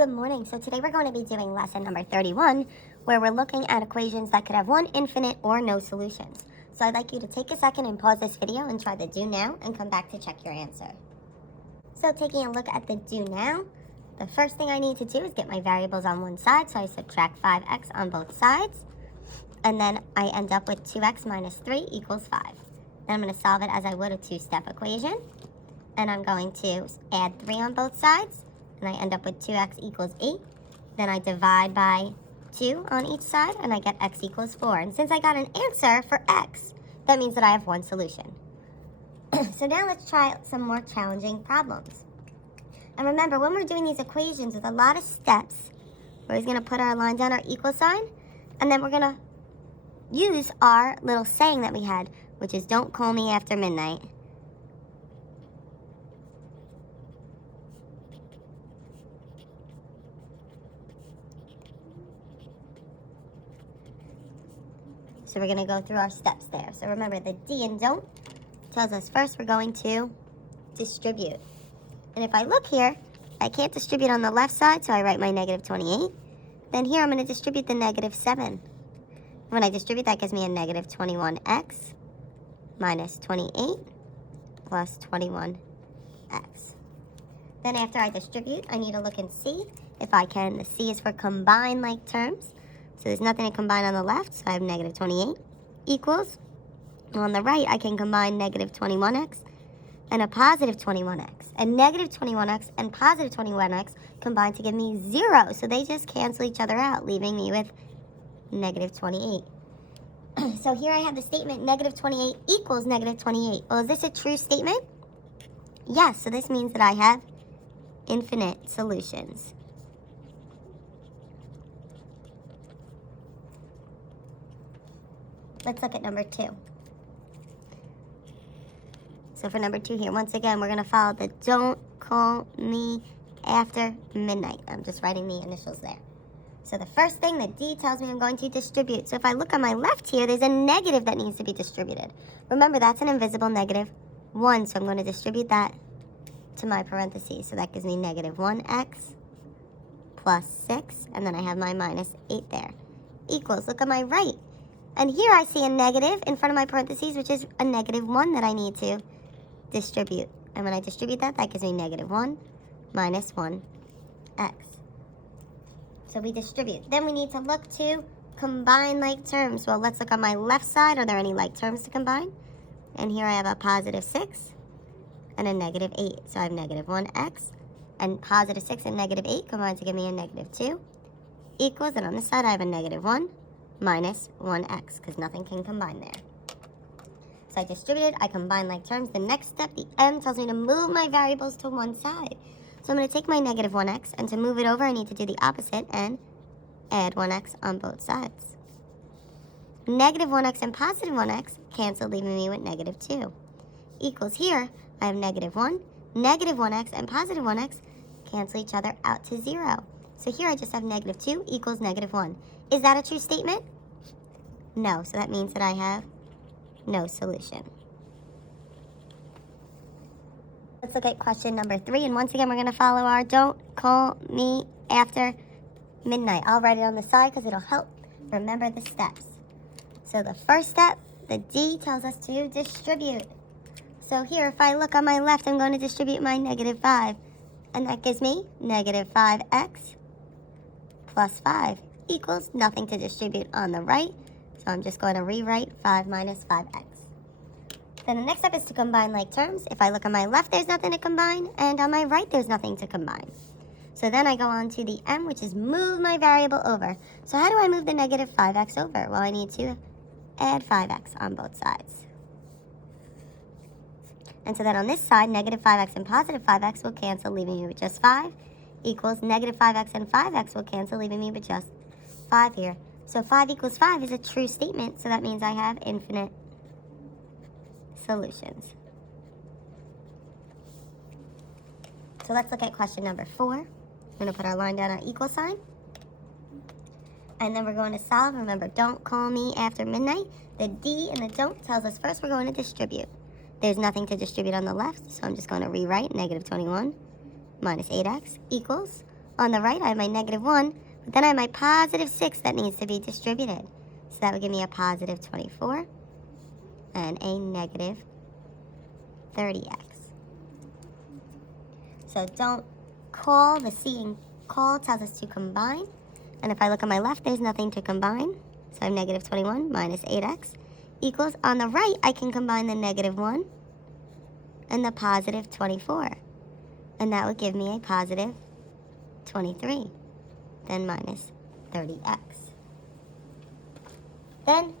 Good morning. So today we're going to be doing lesson number 31, where we're looking at equations that could have one infinite or no solutions. So I'd like you to take a second and pause this video and try the do now and come back to check your answer. So taking a look at the do now, the first thing I need to do is get my variables on one side. So I subtract 5x on both sides. And then I end up with 2x minus 3 equals 5. Then I'm going to solve it as I would a two-step equation. And I'm going to add 3 on both sides. And I end up with 2x equals 8. Then I divide by 2 on each side, and I get x equals 4. And since I got an answer for x, that means that I have one solution. So now let's try some more challenging problems. And remember, when we're doing these equations with a lot of steps, we're always going to put our line down our equal sign, and then we're going to use our little saying that we had, which is don't call me after midnight. So we're going to go through our steps there. So remember, the D and don't tells us first we're going to distribute. And if I look here, I can't distribute on the left side, so I write my negative 28. Then here I'm going to distribute the negative 7. When I distribute, that gives me a negative 21x minus 28 plus 21x. Then after I distribute, I need to look and see if I can. The C is for combine like terms. So there's nothing to combine on the left, so I have negative 28 equals. On the right, I can combine negative 21x and a positive 21x. And negative 21x and positive 21x combine to give me 0. So they just cancel each other out, leaving me with negative 28. So here I have the statement negative 28 equals negative 28. Well, is this a true statement? Yes, so this means that I have infinite solutions. Let's look at number 2. So for number 2 here, once again, we're going to follow the don't call me after midnight. I'm just writing the initials there. So the first thing, the D tells me I'm going to distribute. So if I look on my left here, there's a negative that needs to be distributed. Remember, that's an invisible negative 1, so I'm going to distribute that to my parentheses. So that gives me negative 1x plus 6, and then I have my minus 8 there. Equals, look on my right. And here I see a negative in front of my parentheses, which is a negative 1 that I need to distribute. And when I distribute that, that gives me negative 1 minus 1x. So we distribute. Then we need to look to combine like terms. Well, let's look on my left side. Are there any like terms to combine? And here I have a positive 6 and a negative 8. So I have negative 1x. And positive 6 and negative 8 combine to give me a negative 2 equals. And on this side, I have a negative 1 minus 1x, because nothing can combine there. So I distributed, I combine like terms. The next step, the M, tells me to move my variables to one side. So I'm going to take my negative 1x, and to move it over, I need to do the opposite and add 1x on both sides. Negative 1x and positive 1x cancel, leaving me with negative 2. Equals here, I have negative 1, negative 1x, and positive 1x cancel each other out to 0. So here I just have negative 2 equals negative 1. Is that a true statement? No, so that means that I have no solution. Let's look at question number 3, and once again we're going to follow our don't call me after midnight. I'll write it on the side because it'll help remember the steps. So the first step, the D tells us to distribute. So here, if I look on my left, I'm going to distribute my negative 5, and that gives me negative 5x plus 5 equals nothing to distribute on the right. So I'm just going to rewrite 5 minus 5x. Then the next step is to combine like terms. If I look on my left, there's nothing to combine, and on my right, there's nothing to combine. So then I go on to the M, which is move my variable over. So how do I move the negative 5x over? Well, I need to add 5x on both sides. And so then on this side, negative 5x and positive 5x will cancel, leaving me with just 5 equals negative 5x and 5x will cancel, leaving me with just 5 here. So 5 equals 5 is a true statement, so that means I have infinite solutions. So let's look at question number 4. We're going to put our line down our equal sign. And then we're going to solve. Remember, don't call me after midnight. The D and the don't tells us first we're going to distribute. There's nothing to distribute on the left, so I'm just going to rewrite negative 21 minus 8x equals, On the right, I have my negative 1, but then I have my positive 6 that needs to be distributed. So that would give me a positive 24 and a negative 30x. So don't call. The seeing call tells us to combine. And if I look on my left, there's nothing to combine. So I have negative 21 minus 8x equals, on the right, I can combine the negative 1 and the positive 24. And that would give me a positive 23, then minus 30x. Then,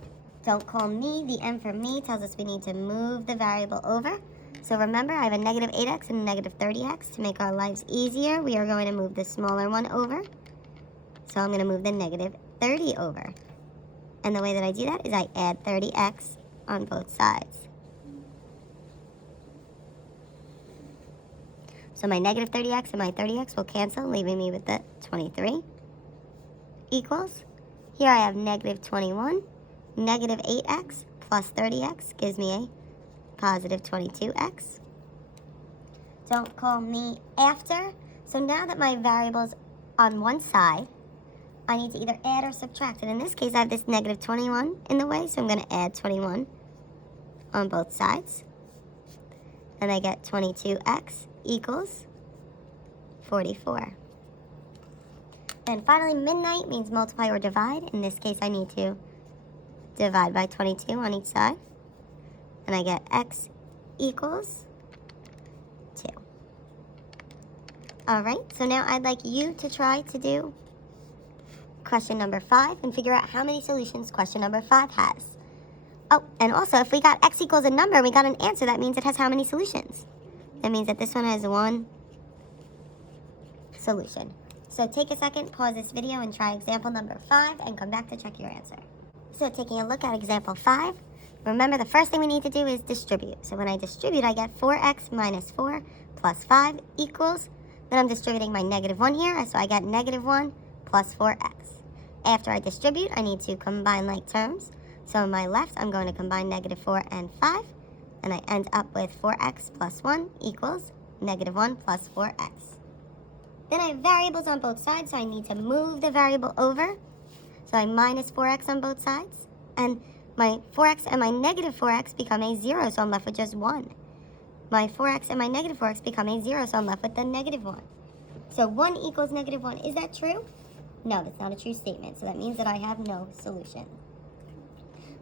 don't call me. The M for me tells us we need to move the variable over. So remember, I have a negative 8x and a negative 30x. To make our lives easier, we are going to move the smaller one over. So I'm going to move the negative 30 over. And the way that I do that is I add 30x on both sides. So my negative 30x and my 30x will cancel, leaving me with the 23 equals. Here I have negative 21. Negative 8x plus 30x gives me a positive 22x. Don't call me after. So now that my variable's on one side, I need to either add or subtract. And in this case, I have this negative 21 in the way, so I'm going to add 21 on both sides. And I get 22x equals 44. And finally, midnight means multiply or divide. In this case, I need to divide by 22 on each side. And I get x equals 2. All right, so now I'd like you to try to do question number 5 and figure out how many solutions question number 5 has. Oh, and also, if we got x equals a number and we got an answer, that means it has how many solutions? That means that this one has 1 solution. So take a second, pause this video, and try example number 5, and come back to check your answer. So taking a look at example 5, remember the first thing we need to do is distribute. So when I distribute, I get 4x minus 4 plus 5 equals, then I'm distributing my negative 1 here, so I get negative 1 plus 4x. After I distribute, I need to combine like terms. So on my left, I'm going to combine negative 4 and 5, and I end up with 4x plus 1 equals negative 1 plus 4x. Then I have variables on both sides, so I need to move the variable over. So I minus 4x on both sides, and my 4x and my negative 4x become a 0, so I'm left with just 1. My 4x and my negative 4x become a 0, so I'm left with the negative 1. So 1 equals negative 1. Is that true? No, that's not a true statement, so that means that I have no solution.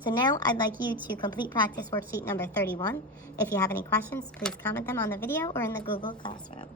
So now I'd like you to complete practice worksheet number 31. If you have any questions, please comment them on the video or in the Google Classroom.